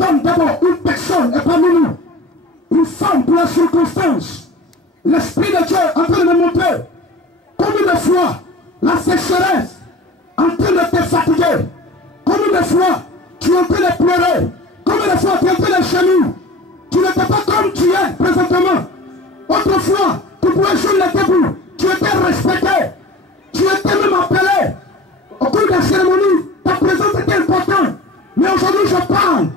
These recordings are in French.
donne d'abord une personne et parmi nous, une femme pour la circonstance. L'Esprit de Dieu est en train de me montrer combien de fois la sécheresse est en train de te fatiguer. Combien de fois tu es en train de pleurer. Combien de fois tu es en train de gémir. Tu n'étais pas comme tu es présentement. Autrefois, tu pouvais jouer les debout. Tu étais respecté. Tu étais même appelé. Au cours de la cérémonie, ta présence était importante. Mais aujourd'hui, je parle.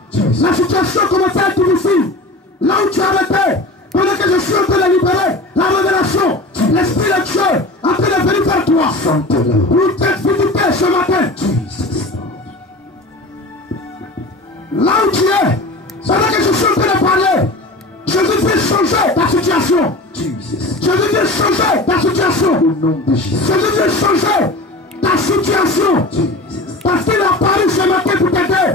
La situation commençait à être difficile. Là où tu as arrêté, pendant que je suis en train de libérer la révélation, l'Esprit de Dieu est en train de venir vers toi. Pour te visiter ce matin. Là où tu es, pendant que je suis en train de parler, Jésus veut changer ta situation. Jésus veut changer ta situation. Jésus veut changer ta situation. Parce qu'il a parlé ce matin pour t'aider.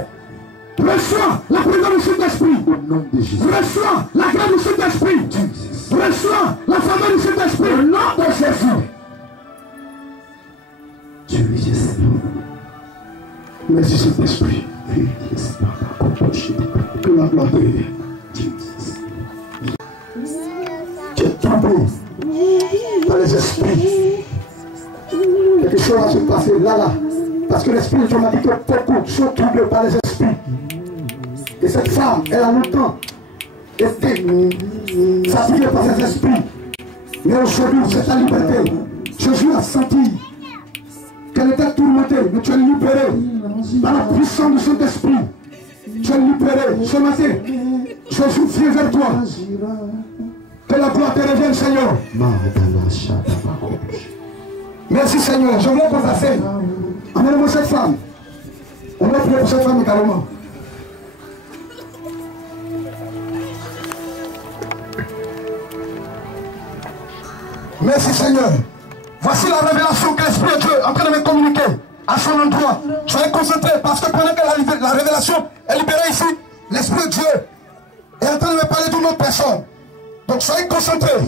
Reçois la présence du Saint-Esprit. Reçois la grâce du Saint-Esprit. Reçois la faveur du Saint-Esprit. Au nom de Jésus. Merci Saint-Esprit. Que la gloire de Dieu. Tu es troublé par les esprits. Quelque chose va se passer là. Parce que l'Esprit de Dieu m'a dit que beaucoup sont troublés par les esprits. Et cette femme, elle a longtemps été fatiguée par ces esprits. Mais aujourd'hui, c'est ta liberté. Jésus a senti qu'elle était tourmentée, mais tu es libéré par la puissance du Saint-Esprit. Tu es libéré ce matin. Jésus vient vers toi. Que la gloire te revienne, Seigneur. Merci, Seigneur. Je voulais passer. Amenez-moi cette femme. On va prier pour cette femme également. Merci, Seigneur. Voici la révélation que l'Esprit de Dieu est en train de me communiquer à son endroit. Soyez concentrés parce que pendant que la révélation est libérée ici, l'Esprit de Dieu est en train de me parler d'une autre personne. Donc soyez concentrés.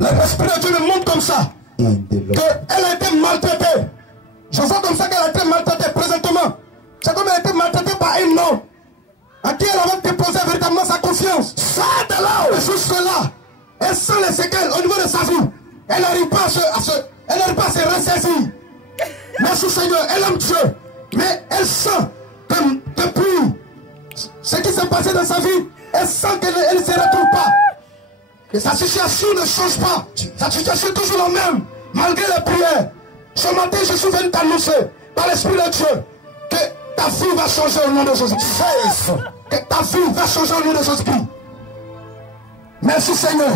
L'Esprit de Dieu me montre comme ça qu'elle a été maltraitée. Je vois comme ça qu'elle a été maltraitée présentement. C'est comme elle a été maltraitée par un homme à qui elle avait déposé véritablement sa confiance. Ça de là et jusque-là, elle sent les séquelles au niveau de sa vie. Elle n'arrive pas à se ressaisir. Merci Seigneur, elle aime Dieu. Mais elle sent que depuis ce qui s'est passé dans sa vie, elle sent qu'elle ne se retrouve pas. Et sa situation ne change pas. Sa situation est toujours la même, malgré les prières. Ce matin, je suis venu t'annoncer par l'Esprit de Dieu que ta vie va changer au nom de Jésus-Christ. Que ta vie va changer au nom de Jésus-Christ. Merci Seigneur.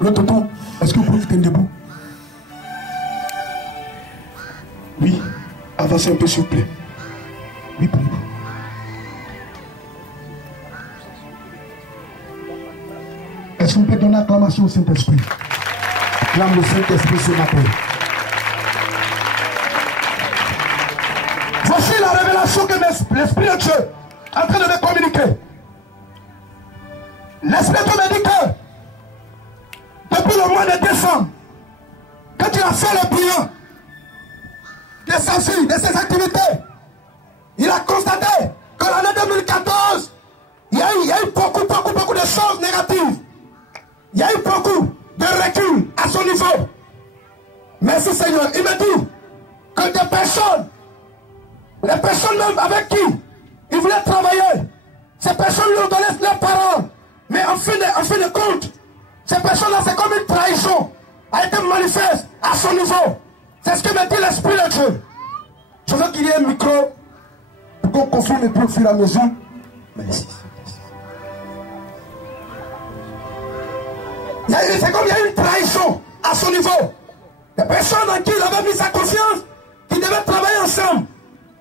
Le tonton, est-ce que vous pouvez tenir debout? Oui, avancez un peu s'il vous plaît. Oui, pour vous. Est-ce qu'on peut donner acclamation au Saint-Esprit? Acclame le Saint-Esprit ce matin. Voici la révélation que l'Esprit de Dieu est en train de me communiquer. L'Esprit de Dieu me dit que depuis le mois de décembre, quand tu as fait le bilan de sa vie, de ses activités, il a constaté que l'année 2014, il y a eu beaucoup de choses négatives. Il y a eu beaucoup de recul à son niveau. Merci Seigneur. Il me dit que des personnes, les personnes même avec qui il voulait travailler, ces personnes lui ont donné leurs paroles. Mais en fin de compte, ces personnes-là, c'est comme une trahison, a été manifeste à son niveau. C'est ce que me dit l'Esprit de Dieu. Je veux qu'il y ait un micro pour qu'on confirme et puis au fur et à mesure. Merci. C'est comme il y a une trahison à son niveau. Les personnes en qui il avait mis sa confiance, qui devaient travailler ensemble.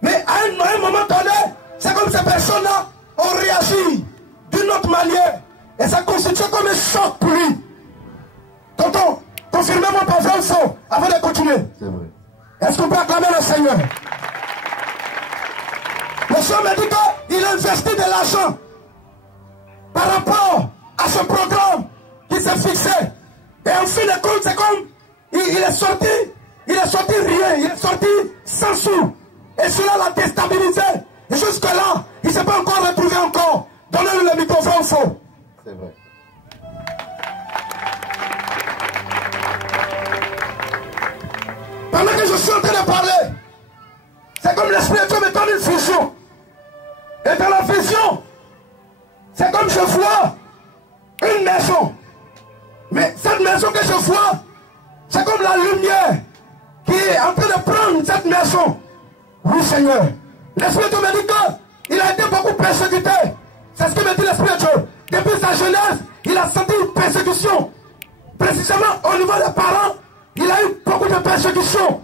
Mais à un moment donné, c'est comme ces personnes-là ont réagi d'une autre manière. Et ça constitue comme un choc pour lui. Tonton, confirmez-moi par le son avant de continuer. C'est vrai. Est-ce qu'on peut acclamer le Seigneur? Le Seigneur me dit qu'il investit de l'argent par rapport à ce programme fin de compte, c'est comme, il est sorti rien, il est sorti sans sou. Et cela l'a déstabilisé. Et jusque-là, il ne s'est pas encore retrouvé encore. Donnez-lui le microphone faux. C'est vrai. Pendant que je suis en train de parler, c'est comme l'Esprit de Dieu me donne une vision. Et dans la vision, c'est comme je vois une maison. Mais cette maison que je vois, c'est comme la lumière qui est en train de prendre cette maison. Oui, Seigneur. L'Esprit de Dieu me dit qu'il a été beaucoup persécuté. C'est ce que me dit l'Esprit de Dieu. Depuis sa jeunesse, il a senti une persécution. Précisément au niveau des parents, il a eu beaucoup de persécutions.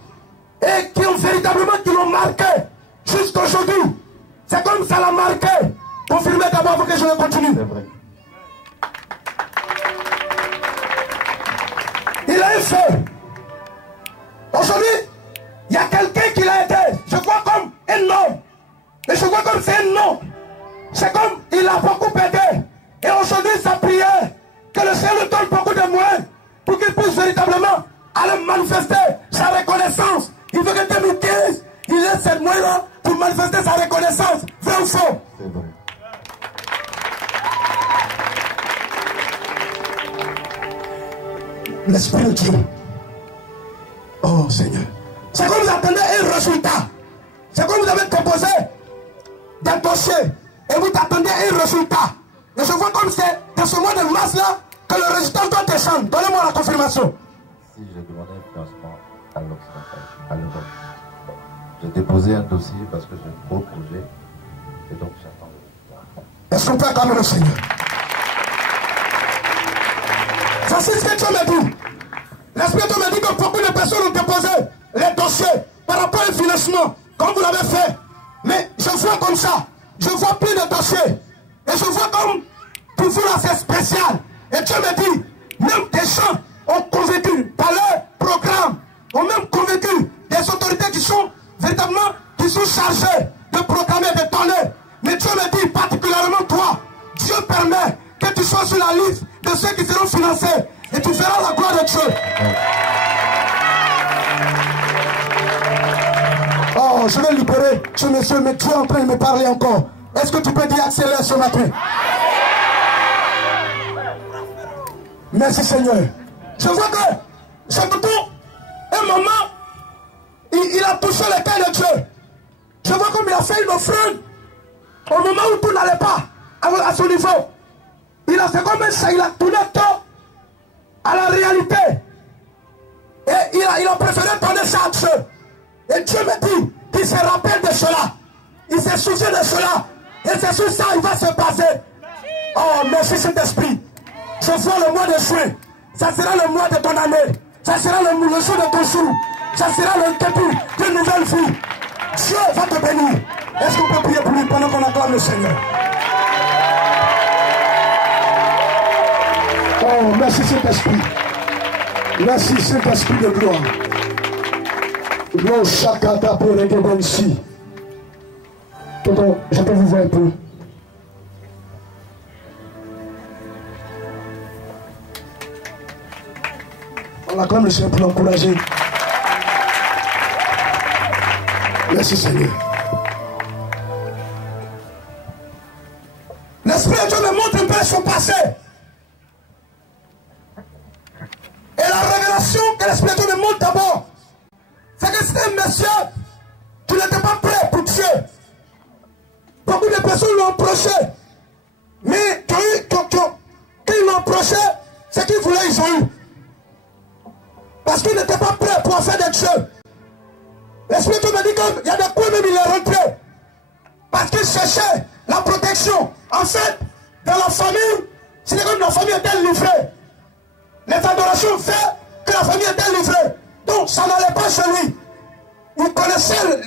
Et qui ont véritablement, qui l'ont marqué jusqu'à aujourd'hui. C'est comme ça l'a marqué. Confirmez d'abord pour que je le continue. C'est vrai. Il a eu fait. Aujourd'hui, il y a quelqu'un qui l'a aidé. Je vois comme un homme. Et je vois comme c'est un homme. C'est comme il a beaucoup aidé. Et aujourd'hui, sa prière, que le Seigneur lui donne beaucoup de moyens pour qu'il puisse véritablement aller manifester sa reconnaissance. Il veut que 2015, il ait cette moyen-là pour manifester sa reconnaissance. Vrai ou faux? C'est vrai. L'Esprit de Dieu. Oh Seigneur. C'est comme vous attendez un résultat. C'est comme vous avez déposé des dossiers et vous attendez un résultat. Et je vois comme c'est dans ce mois de mars-là que le résultat doit descendre. Donnez-moi la confirmation. Si j'ai demandé un financement à l'Occidental, à l'Europe, j'ai déposé un dossier parce que j'ai un gros projet et donc j'attends le résultat. Est-ce qu'on peut acclamer le Seigneur? Voici ce que Dieu me dit. L'Esprit de Dieu me dit que beaucoup de personnes ont déposé les dossiers par rapport au financement, comme vous l'avez fait. Mais je vois comme ça. Je vois plus de dossiers. Et je vois comme toujours assez spécial. Et Dieu me dit, même des gens ont convaincu par leur programme, ont même convaincu des autorités qui sont véritablement, qui sont chargées de proclamer, de donner. Mais Dieu me dit particulièrement toi, Dieu permet que tu sois sur la liste de ceux qui seront financés. Et tu feras la gloire de Dieu. Oh, je vais libérer ce monsieur, mais Dieu est en train de me parler encore. Est-ce que tu peux dire accélère ce matin? Merci Seigneur. Je vois que c'est tout un moment, il a touché le cœur de Dieu. Je vois comme il a fait une offrande au moment où tout n'allait pas à son niveau. Il a fait comme ça, il a tourné tout à la réalité. Et il a préféré donner ça à Dieu. Et Dieu me dit qu'il se rappelle de cela. Il se souvient de cela. Et c'est sur ça qu'il va se passer. Oh, merci Saint-Esprit. Je vois le mois de juin. Ça sera le mois de ton année. Ça sera le jour de ton jour. Ça sera le début d'une nouvelle vie. Dieu va te bénir. Est-ce qu'on peut prier pour lui pendant qu'on acclame le Seigneur? Oh, merci Saint-Esprit. Merci Saint-Esprit de gloire. Gloire chakata pour regarder ici. Tonton, je peux vous voir un peu. On acclame le Seigneur pour l'encourager. Merci Seigneur. L'Esprit de Dieu me montre un peu son passé. Et la révélation que l'Esprit de Dieu me montre d'abord, c'est que c'était un monsieur qui n'était pas prêt pour Dieu. Beaucoup de personnes l'ont approché. Mais quand ils l'ont approché, ce qu'ils voulaient, ils ont eu. Parce qu'ils n'étaient pas prêts pour faire de Dieu. L'Esprit de Dieu me dit qu'il y a des coups même il est rentré. Parce qu'il cherchait la protection. En fait, dans la famille, c'était comme la famille était livrée. Les adorations fait que la famille était livrée. Donc ça n'allait pas chez lui. Il connaissait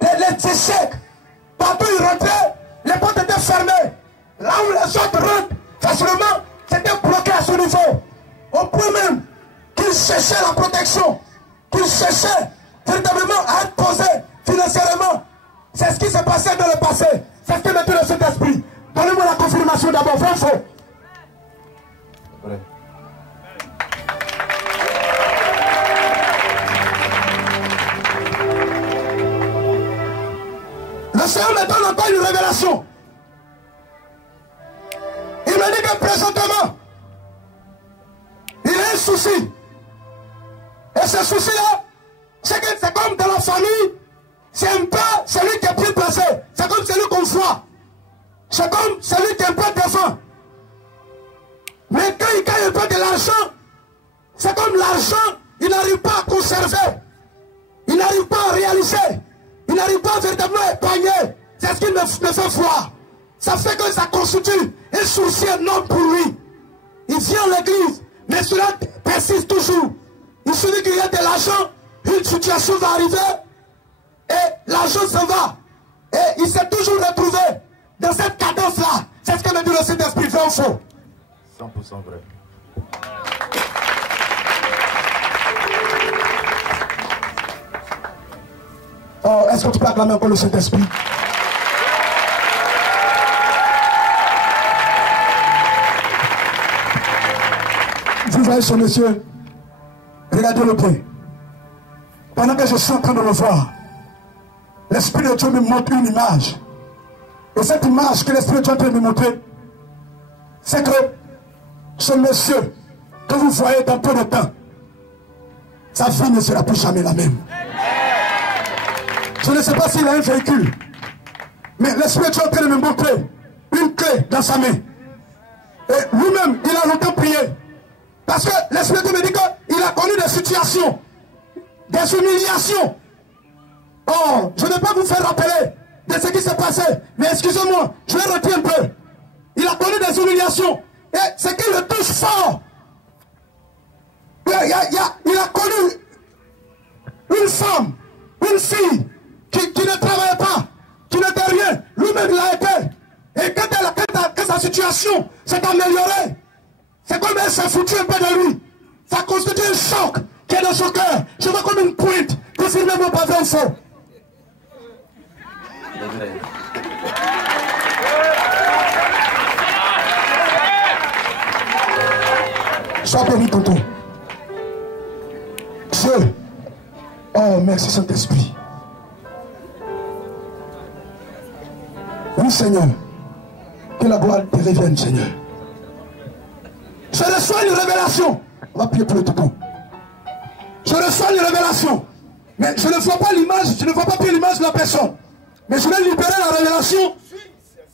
les échecs. Partout il rentrait, les portes étaient fermées. Là où les autres rentrent facilement, c'était bloqué à son niveau. Au point même qu'il cherchait la protection, qu'il cherchait véritablement à être posé financièrement. C'est ce qui s'est passé dans le passé. C'est ce qui me dit le Saint-Esprit. Donnez-moi la confirmation d'abord. Vrai ou faux? Vrai. Seigneur me donne encore une révélation. Il me dit que présentement, il a un souci. Et ce souci-là, c'est que c'est comme dans la famille, c'est un peu celui qui est bien placé. C'est comme celui qu'on voit. C'est comme celui qui est un peu défunt. Mais quand il gagne un peu de l'argent, c'est comme l'argent, il n'arrive pas à conserver. Il n'arrive pas à réaliser. Il n'arrive pas à véritablement épargner. C'est ce qu'il me fait voir. Ça fait que ça constitue un souci énorme pour lui. Il vient à l'église, mais cela persiste toujours. Il suffit qu'il y ait de l'argent, une situation va arriver, et l'argent s'en va. Et il s'est toujours retrouvé dans cette cadence-là. C'est ce que me dit le Saint-Esprit, vrai ou faux? 100% vrai. Oh, est-ce que tu peux acclamer encore le Saint-Esprit? Vous voyez ce monsieur? Regardez-le bien. Pendant que je suis en train de le voir, l'Esprit de Dieu me montre une image. Et cette image que l'Esprit de Dieu est en train de me montrer, c'est que ce monsieur que vous voyez dans peu de temps, sa vie ne sera plus jamais la même. Je ne sais pas s'il a un véhicule, mais l'Esprit de Dieu est en train de me montrer une clé dans sa main. Et lui-même, il a longtemps prié. Parce que l'Esprit de Dieu me dit qu'il a connu des situations, des humiliations. Oh, je ne vais pas vous faire rappeler de ce qui s'est passé, mais excusez-moi, je vais retirer un peu. Il a connu des humiliations. Et ce qui le touche fort, il a connu une femme, une fille, qui ne travaillait pas, qui n'était rien. Lui-même l'a été. Et quand sa situation s'est améliorée, c'est comme elle s'est foutue un peu de lui. Ça constitue un choc qui est dans son cœur. Je vois comme une pointe. Confirmez-moi pas vrai ou faux. Sois béni, tonton. Dieu. Oh, merci Saint-Esprit. Oui, Seigneur. Que la gloire te revienne, Seigneur. Je reçois une révélation. On va prier pour le tonton. Je reçois une révélation. Mais je ne vois pas l'image, je ne vois pas plus l'image de la personne. Mais je vais libérer la révélation.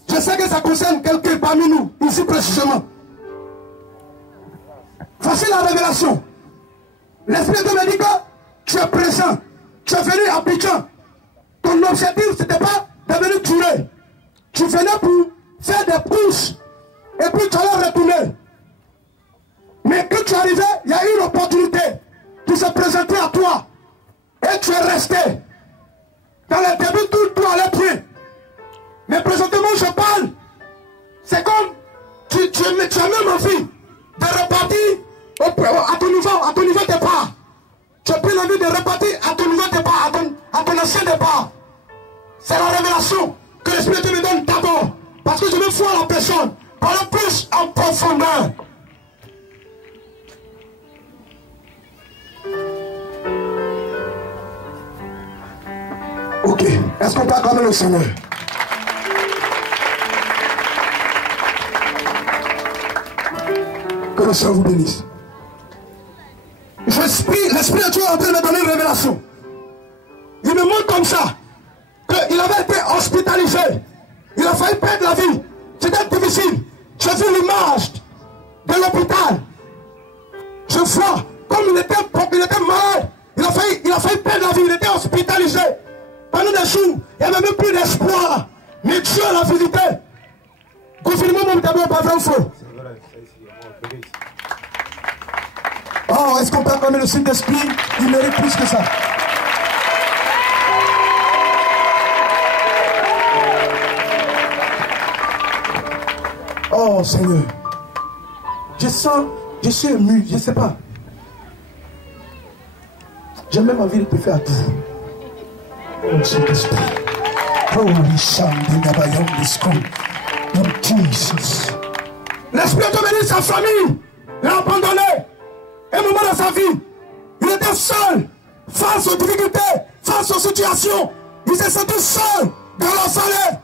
Je sais que ça concerne quelqu'un parmi nous, ici précisément. Voici la révélation. L'Esprit de Dieu me dit que tu es présent. Tu es venu à Abidjan. Ton objectif, ce n'était pas de venir tuer. Tu venais pour faire des courses. Et puis tu allais retourner. Mais quand tu es arrivé, il y a eu une opportunité qui s'est présentée à toi. Et tu es resté. Dans le début, tout allait bien. Mais présentement, je parle. C'est comme tu as même envie de repartir à ton niveau départ. Tu as plus envie de repartir à ton nouveau départ, à ton ancien départ. C'est la révélation que l'Esprit de Dieu me donne d'abord. Parce que je veux voir la personne parler plus en profondeur. Ok, est-ce qu'on peut acclamer le Seigneur? Que le Seigneur vous bénisse. L'Esprit de Dieu est en train de me donner une révélation. Il me montre comme ça qu'il avait été hospitalisé. Il a failli perdre la vie. C'était difficile. J'ai vu l'image de l'hôpital. Je vois comme il était malade. Il a failli perdre la vie. Il était hospitalisé. Pendant des jours, il n'y avait même plus d'espoir. Mais Dieu l'a visité. Confirmez mon tableau, pas vrai ou faux? Oh, est-ce qu'on peut acclamer le Saint-Esprit? Il mérite plus que ça. Oh Seigneur, je suis ému, je ne sais pas. J'ai même envie de te faire tout. Oh Saint-Esprit. Oh, Jesus. L'Esprit de bénir sa famille, l'a abandonné. Un moment dans sa vie, il était seul, face aux difficultés, face aux situations. Il s'est senti seul. dans la vallée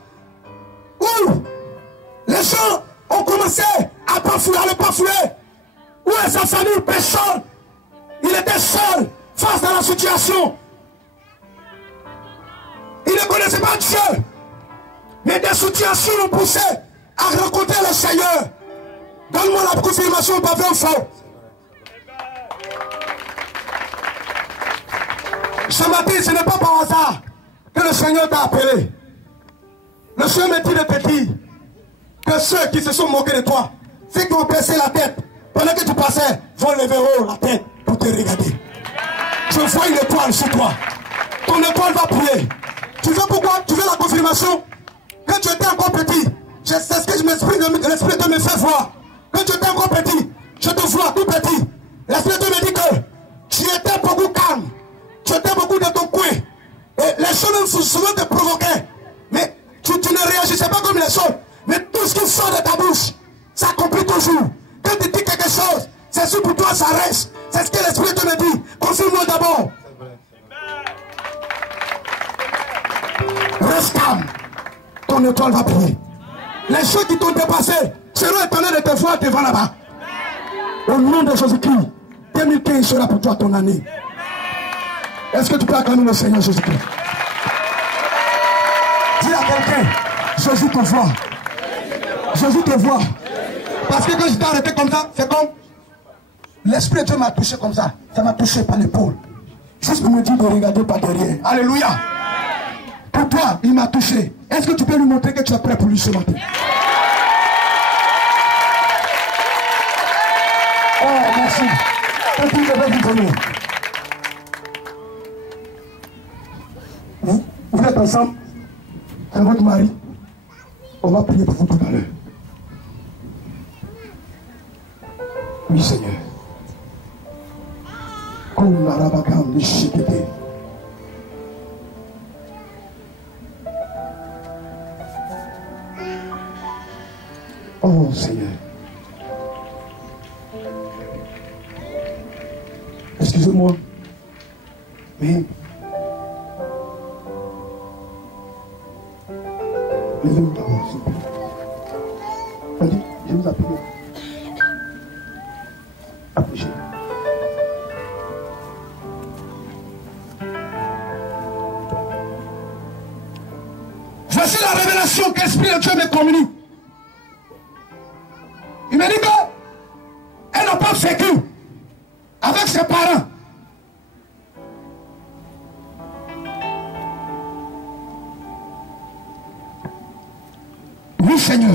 où les gens ont commencé à le bafouer, où est sa famille, personne. Il était seul face à la situation. Il ne connaissait pas Dieu. Mais des situations l'ont poussé à rencontrer le Seigneur. Donne-moi la confirmation, pas vrai ou faux. Ce matin, ce n'est pas par hasard que le Seigneur t'a appelé. Le Seigneur me dit de te dire que ceux qui se sont moqués de toi, ceux qui ont baissé la tête, pendant que tu passais, vont lever haut la tête pour te regarder. Je vois une étoile sur toi. Ton étoile va briller. Tu veux pourquoi? Tu veux la confirmation? Quand tu étais encore petit, c'est ce que l'Esprit de me fait voir. Quand tu étais encore petit, je te vois tout petit. L'Esprit de me dit que tu étais beaucoup calme. Tu étais beaucoup dans ton coin. Et les choses souvent te provoquaient. Mais tu ne réagissais pas comme les choses. Mais tout ce qui sort de ta bouche s'accomplit toujours. Quand tu dis quelque chose, c'est sûr pour toi, ça reste. C'est ce que l'Esprit te me dit. Confirme-moi d'abord. Reste calme. Ton étoile va briller. Les choses qui t'ont dépassé seront étonnés de te voir devant là-bas. Au nom de Jésus-Christ, 2015 sera pour toi ton année. Est-ce que tu peux acclamer le Seigneur Jésus-Christ? Dis à quelqu'un, Jésus te voit. Jésus te voit. Parce que quand je t'ai arrêté comme ça, c'est comme l'Esprit de Dieu m'a touché comme ça. Ça m'a touché par l'épaule. Juste pour me dire de regarder par derrière. Alléluia. Pour toi, il m'a touché. Est-ce que tu peux lui montrer que tu es prêt pour lui ce matin? Oh, merci. Continue de vous donner. Vous êtes ensemble? C'est votre mari. On va prier pour vous tout à l'heure. Oui, Seigneur. Comme la rabakam de Chikete. Oh, Seigneur. Excusez-moi. Mais levez-vous d'abord, s'il vous plaît. Allez, je vous appelle. Approchez. Voici la révélation que l'Esprit de Dieu me communique. Il m'a dit qu'elle n'a pas vécu avec ses parents. Oui, Seigneur.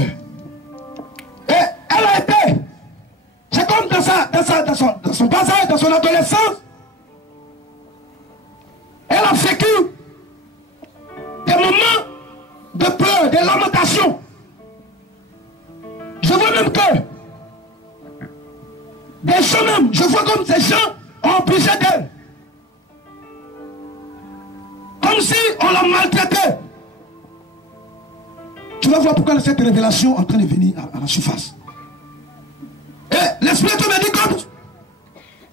Et elle a été, c'est comme dans son bas âge, dans son adolescence, elle a vécu des moments de pleurs, de lamentations. Je vois même que des gens même, je vois comme ces gens ont obligé d'elle. Comme si on l'a maltraité. Tu vas voir pourquoi cette révélation est en train de venir à la surface. Et l'Esprit de Dieu me dit comme,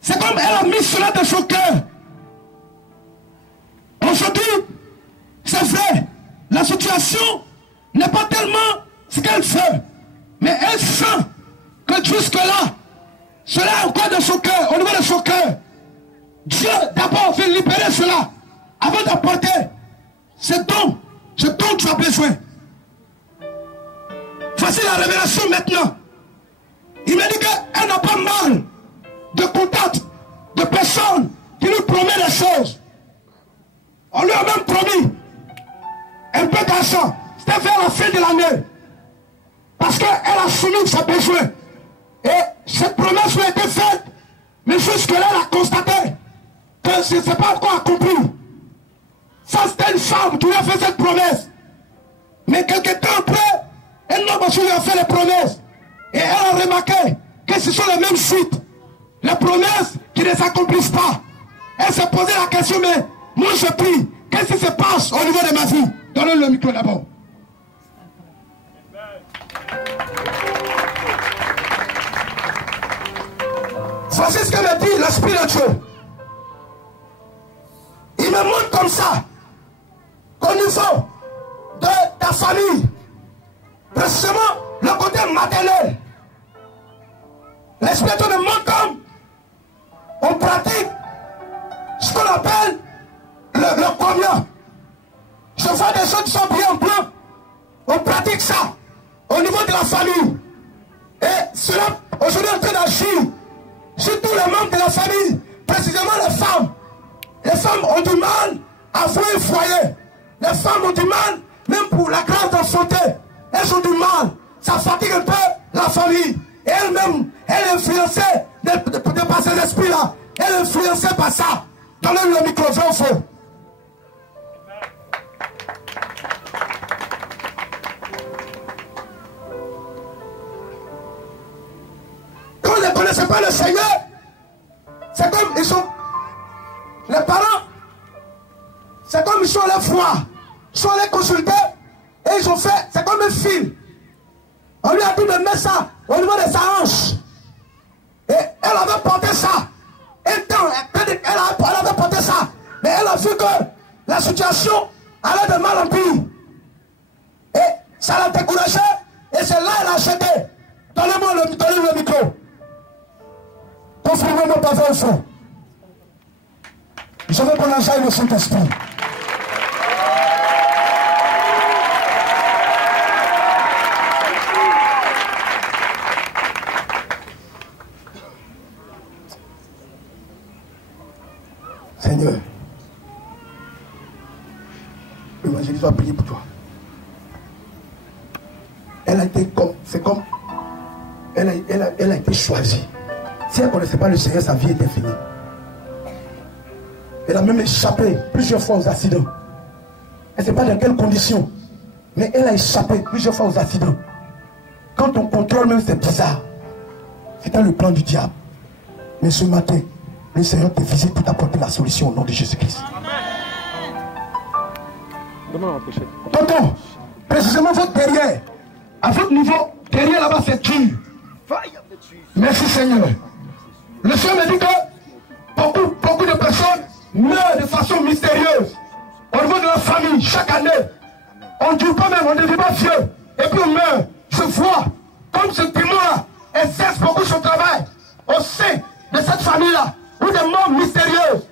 c'est comme elle a mis cela dans son cœur. Aujourd'hui, c'est vrai, la situation n'est pas tellement ce qu'elle fait. Mais elle sent que jusque-là, cela est encore dans son cœur, au niveau de son cœur. Dieu d'abord veut libérer cela avant d'apporter ce dont tu as besoin. Voici la révélation maintenant. Il m'a dit qu'elle n'a pas mal de contacts, de personnes qui lui promettent des choses. On lui a même promis un peu d'argent. C'était vers la fin de l'année. Parce qu'elle a soumis ses besoins. Et cette promesse lui a été faite. Mais jusque-là, elle a constaté que ce n'est pas encore accompli. Ça, c'était une femme qui lui a fait cette promesse. Mais quelques temps après, un homme aussi lui a fait les promesses. Et elle a remarqué que ce sont les mêmes suites. Les promesses qui ne s'accomplissent pas. Elle s'est posé la question, mais moi je prie, qu'est-ce qui se passe au niveau de ma vie? Donnez le micro d'abord. Voici ce que me dit l'Esprit de Dieu. Il me montre comme ça qu'au niveau famille, précisément le côté maternel. L'esprit de manque comme on pratique ce qu'on appelle le communion. Je vois des gens qui sont bien en blanc. On pratique ça au niveau de la famille. Et cela, aujourd'hui, est en train d'agir sur tous les membres de la famille, précisément les femmes. Les femmes ont du mal à vouer un foyer. Les femmes ont du mal, même pour la grâce d'enfanter. Elles ont du mal. Ça fatigue un peu la famille. Et elle-même, elle est influencée par ces esprits-là. Elle est influencée par ça. Donnez-lui le micro, vrai ou faux? Quand ils ne connaissaient pas le Seigneur, c'est comme ils sont... Les parents, c'est comme ils sont allés voir, ils sont allés consulter, et ils ont fait, c'est comme un fil. On lui a dit de mettre ça au niveau de sa hanche. Et elle avait porté ça. Un temps, elle avait porté ça. Mais elle a vu que la situation allait de mal en pire. Et ça l'a découragé. Et c'est là qu'elle a acheté. Donnez-moi le micro. Confirmez-moi pas vrai au fond. Je veux qu'on enjaille le Saint-Esprit. Seigneur, l'évangéliste va prier pour toi. Elle a été comme, c'est comme, elle a été choisie. Si elle ne connaissait pas le Seigneur, sa vie était finie. Elle a même échappé plusieurs fois aux accidents. Elle ne sait pas dans quelles conditions, mais elle a échappé plusieurs fois aux accidents. Quand on contrôle même, c'est bizarre. C'était le plan du diable. Mais ce matin, le Seigneur te visite pour t'apporter la solution au nom de Jésus-Christ. Tonton, précisément votre derrière, à votre niveau, derrière là-bas c'est dur. Merci Seigneur. Le Seigneur me dit que beaucoup de personnes meurent de façon mystérieuse. Au niveau de la famille, chaque année. On ne dure pas même, on ne devient pas vieux. Et puis on meurt. Je vois, comme ce témoin-là exerce beaucoup son travail au sein de cette famille-là. Ou des morts mystérieuses.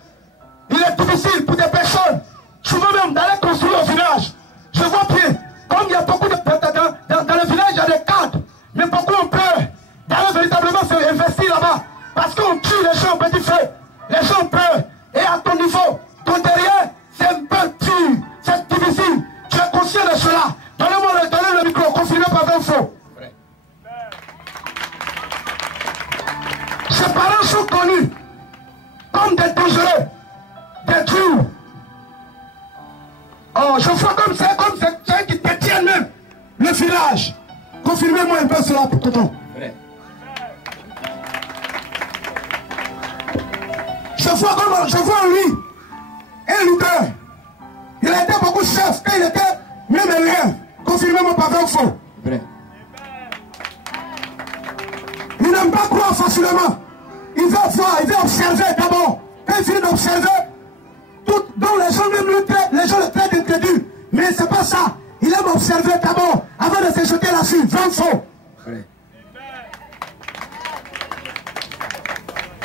Il est difficile pour des personnes, souvent même d'aller construire au village. Je vois bien, comme il y a beaucoup de... Dans le village, il y a des cadres, mais beaucoup ont peur d'aller véritablement s'investir là-bas. Parce qu'on tue les gens au petit feu. Les gens ont peur. Et à ton niveau, ton derrière, c'est un peu dur. C'est difficile. Tu es conscient de cela. Donnez-moi le micro, confirmez par vrai ou faux. Ses parents sont connus comme des dangereux, des durs. Oh, je vois comme c'est ceux qui détiennent même le village. Confirmez-moi un peu cela pour Tonton. Je vois lui, un leader. Il a été beaucoup chef quand il était même élève. Confirmez-moi par vrai ou faux. Il n'aime pas croire facilement. Il va voir, il va observer d'abord. Quand il finit d'observer, dont les gens même les gens le traitent d'incrédule. Mais c'est pas ça. Il aime observer d'abord, avant de se jeter là-dessus. Vrai ou faux.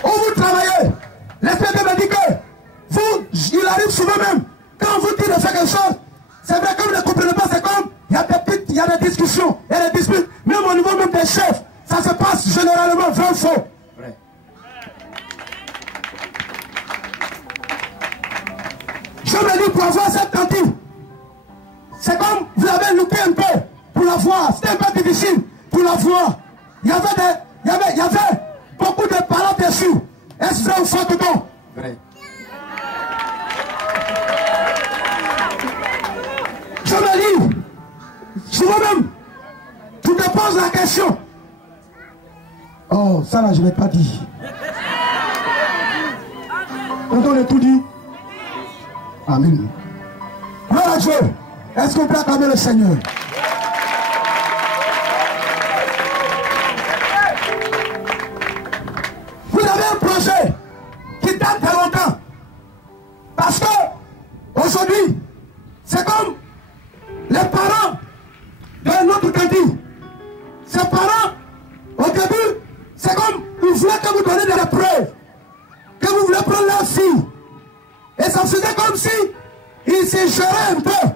Où vous travaillez, l'esprit de me dit que vous, il arrive souvent même, quand vous dites de faire quelque chose, c'est vrai que vous ne comprenez pas, c'est comme, il y a des discussions, il y a des disputes, même au niveau même des chefs, ça se passe généralement vrai ou faux. Je me dis pour avoir cette tentative, c'est comme vous avez lutté un peu pour la voir, c'était un peu difficile pour la voir. Il y avait beaucoup de paroles dessus. Est-ce vrai ou faux, Tonton? Vrai. Je me dis, souvent même, tu te poses la question. Oh, ça là, je ne l'ai pas dit. Tonton, on a tout dit. Amen. Gloire à Dieu. Est-ce qu'on peut acclamer le Seigneur? Vous avez un projet qui date de longtemps. Parce que aujourd'hui, c'est comme les parents Ils voulaient que vous donniez des preuves. Que vous voulez prendre leur fille. Et ça faisait comme si ils se géraient un peu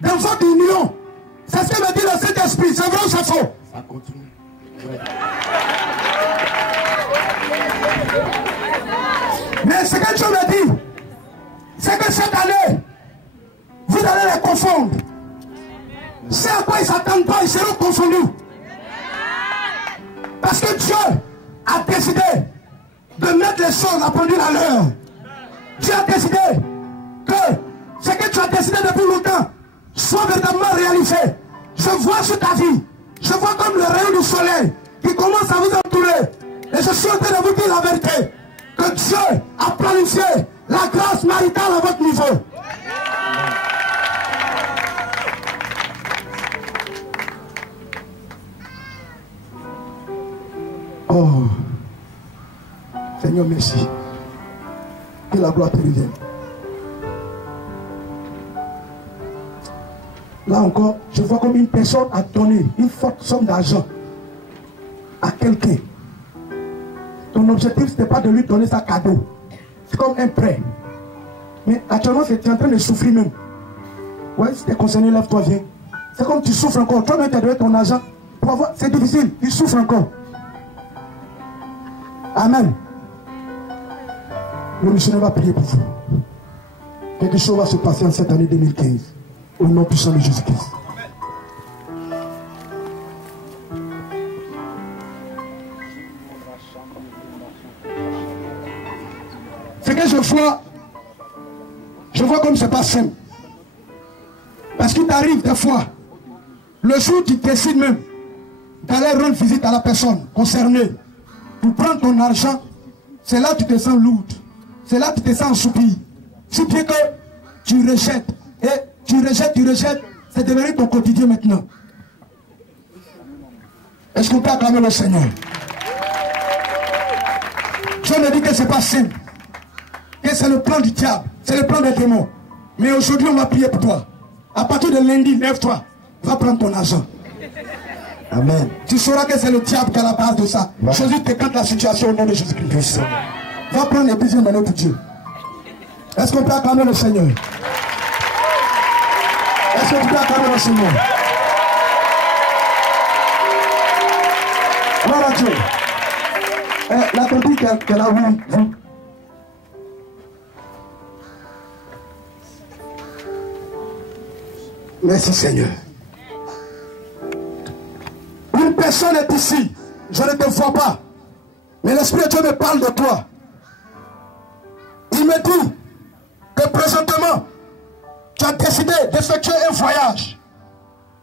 dans votre union. C'est ce que me dit le Saint-Esprit. C'est vrai ou c'est faux? Ça continue. Ouais. Mais ce que Dieu me dit, c'est que cette année, vous allez les confondre. C'est à quoi ils ne s'attendent pas, ils seront confondus. Parce que Dieu a décidé de mettre les choses à produire à l'heure. Dieu a décidé que ce que tu as décidé depuis longtemps soit véritablement réalisé. Je vois sur ta vie, je vois comme le rayon du soleil qui commence à vous entourer. Et je suis en train de vous dire la vérité, que Dieu a planifié la grâce maritale à votre niveau. Oh, Seigneur, merci. Que la gloire te revienne. Là encore, je vois comme une personne a donné une forte somme d'argent à quelqu'un. Ton objectif, ce n'était pas de lui donner ça cadeau. C'est comme un prêt. Mais actuellement, tu es en train de souffrir même. Ouais, si tu es concerné, lève-toi, viens. C'est comme tu souffres encore. Toi-même, tu as donné ton argent. Pour avoir, c'est difficile. Tu souffres encore. Amen. Le missionnaire va prier pour vous. Quelque chose va se passer en cette année 2015. Au nom puissant de Jésus-Christ. C'est que je vois comme c'est pas simple. Parce qu'il t'arrive des fois, le jour où tu décides même d'aller rendre visite à la personne concernée, pour prendre ton argent, c'est là que tu te sens lourde. C'est là que tu te sens soupir. Si bien que tu rejettes. Et tu rejettes. C'est devenu ton quotidien maintenant. Est-ce qu'on peut acclamer le Seigneur? Dieu me dit que ce n'est pas simple. Que c'est le plan du diable. C'est le plan des démons. Mais aujourd'hui, on va prier pour toi. À partir de lundi, lève-toi. Va prendre ton argent. Amen. Tu sauras que c'est le diable qui est à la base de ça. Jésus te cante la situation au nom de Jésus-Christ. Va prendre et puis viens maintenant pour Dieu. Est-ce qu'on peut acclamer le Seigneur? Est-ce que tu peux acclamer le Seigneur? Gloire à Dieu. La théorie qu'elle a voulu. Merci Seigneur. Une personne est ici. Je ne te vois pas. Mais l'Esprit de Dieu me parle de toi. Il me dit que présentement, tu as décidé d'effectuer un voyage.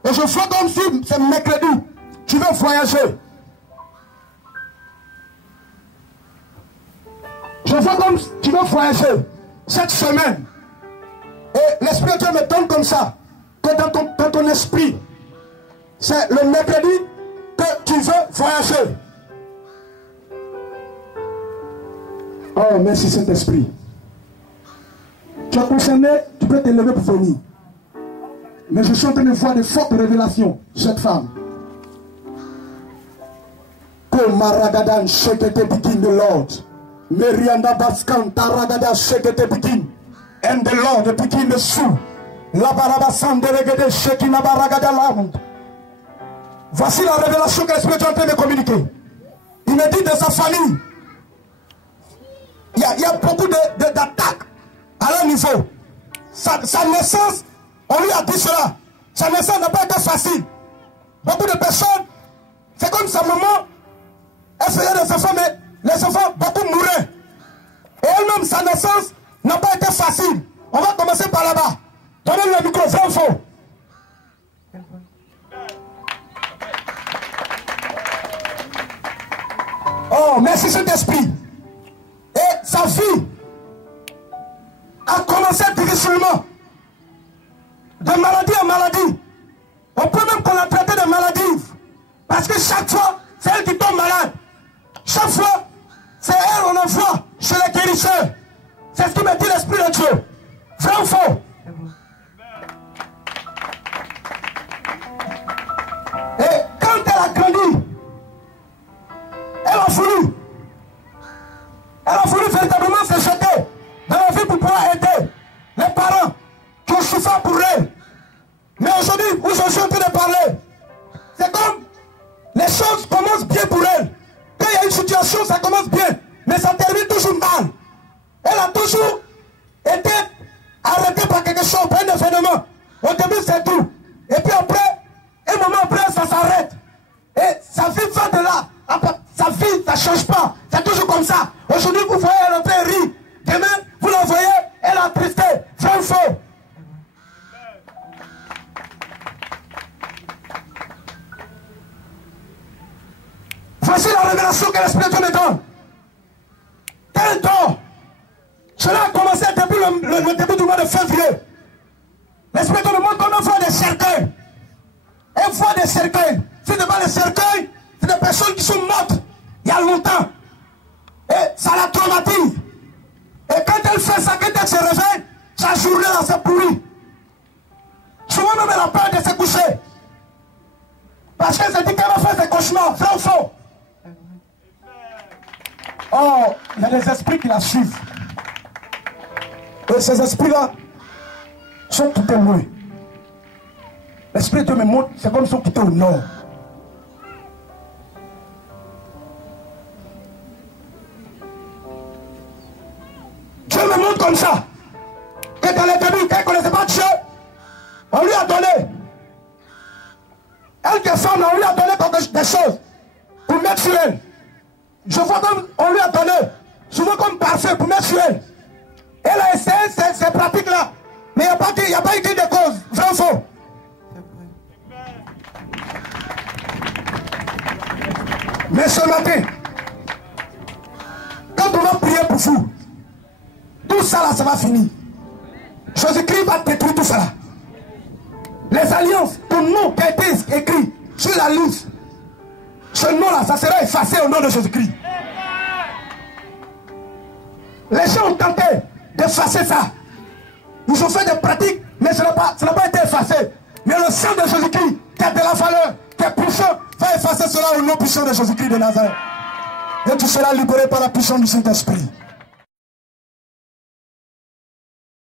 Et je vois comme si c'est mercredi. Tu veux voyager. Je vois comme si tu veux voyager cette semaine. Et l'Esprit de Dieu me donne comme ça. Que dans ton esprit, c'est le mercredi que tu veux voyager. Oh, merci Saint-Esprit. Tu es concerné, tu peux te lever pour venir. Mais je suis en train de voir de fortes révélations sur cette femme. Que Maragadan Shekete begin the Lord. Merianda Baskan Taragada Shekete begin. And the Lord begin the soul. La Barabasan Delegede Shekina Baragada Land. Voici la révélation que l'Esprit est en train de communiquer. Il me dit de sa famille. Il y a beaucoup d'attaques à leur niveau. Sa naissance, on lui a dit cela. Sa naissance n'a pas été facile. Beaucoup de personnes, c'est comme sa maman, elle faisait des enfants, mais les enfants, beaucoup mouraient. Et elle-même, sa naissance n'a pas été facile. On va commencer par là-bas. Donnez le micro, c'est un faux. Oh, merci Saint-Esprit. Et sa vie a commencé difficilement. De maladie en maladie. On peut même qu'on l'a traité de maladie. Parce que chaque fois, c'est elle qui tombe malade. Chaque fois, c'est elle qu'on envoie chez les guérisseurs. C'est ce qui me dit l'Esprit de Dieu. Vrai ou faux? Et quand elle a grandi, elle a voulu a voulu véritablement se jeter dans la vie pour pouvoir aider les parents qui ont souffert pour elle. Mais aujourd'hui, où je suis en train de parler, c'est comme les choses commencent bien pour elle. Quand il y a une situation, ça commence bien, mais ça termine toujours mal. Elle a toujours été arrêtée par quelque chose, par un événement. Au début, c'est tout. Et puis après, un moment après, ça s'arrête. Et sa vie va de là. Sa vie, ça ne change pas. C'est toujours comme ça. Aujourd'hui, vous voyez, elle est en train de rire. Demain, vous la voyez, elle est attristée. Vrai ou faux? Voici la révélation que l'Esprit de Dieu me donne. Tel don. Cela a commencé depuis le début du mois de février. L'Esprit de Dieu me montre comment faire des cercueils. Elle voit des cercueils. Ce n'est pas des cercueils, c'est des personnes qui sont mortes il y a longtemps. Et ça la traumatise. Et quand elle fait ça, quand elle se réveille, sa journée là, c'est pourri. Souvent même elle a peur de se coucher. Parce qu'elle se dit qu'elle va faire des cauchemars. Vrai ou faux? Oh, il y a des esprits qui la suivent. Et ces esprits-là sont quittés loin. L'Esprit de Dieu me montre, c'est comme ils sont quittés au nord. Dieu me montre comme ça. Que dans les début, quand elle ne connaissait pas Dieu, on lui a donné. Elle qui est femme, on lui a donné des choses pour mettre sur elle. Je vois comme on lui a donné, souvent comme parfait pour mettre sur elle. Elle a essayé ces pratiques-là. Mais il n'y a pas été de cause. Vrai ou faux? Mais ce matin, quand on va prier pour vous, tout ça là, ça va finir. Jésus-Christ va détruire tout ça là. Les alliances, ton nom qui a été écrit sur la liste, ce nom là, ça sera effacé au nom de Jésus-Christ. Les gens ont tenté d'effacer ça. Ils ont fait des pratiques, mais ça n'a pas été effacé. Mais le sang de Jésus-Christ, qui a de la valeur, qui est puissant, va effacer cela au nom puissant de Jésus-Christ de Nazareth. Et tu seras libéré par la puissance du Saint-Esprit.